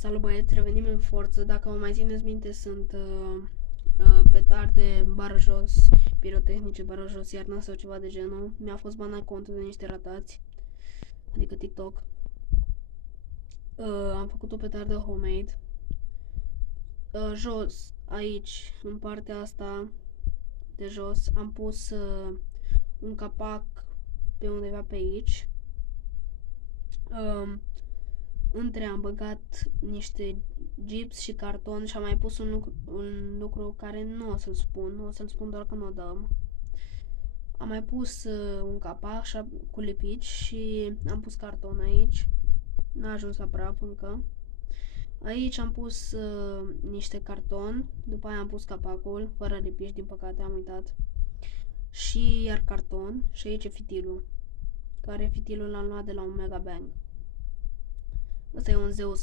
Salut băieți, revenim în forță. Dacă mă mai țineți minte, sunt petarde, bară jos, pirotehnice, bară jos, iarna sau ceva de genul. Mi-a fost banat contul de niște ratați, adică TikTok. Am făcut o petardă homemade. Jos, aici, în partea asta de jos, am pus un capac pe undeva pe aici. Între am băgat niște gips și carton și am mai pus un lucru care nu o să-l spun, o să-l spun doar când o dăm. Am mai pus un capac cu lipici și am pus carton aici. N-a ajuns la praf încă. Aici am pus niște carton, după aia am pus capacul, fără lipici, din păcate am uitat. Și iar carton și aici e fitilul, care fitilul l-am luat de la un Mega Bang. Ăsta e un Zeus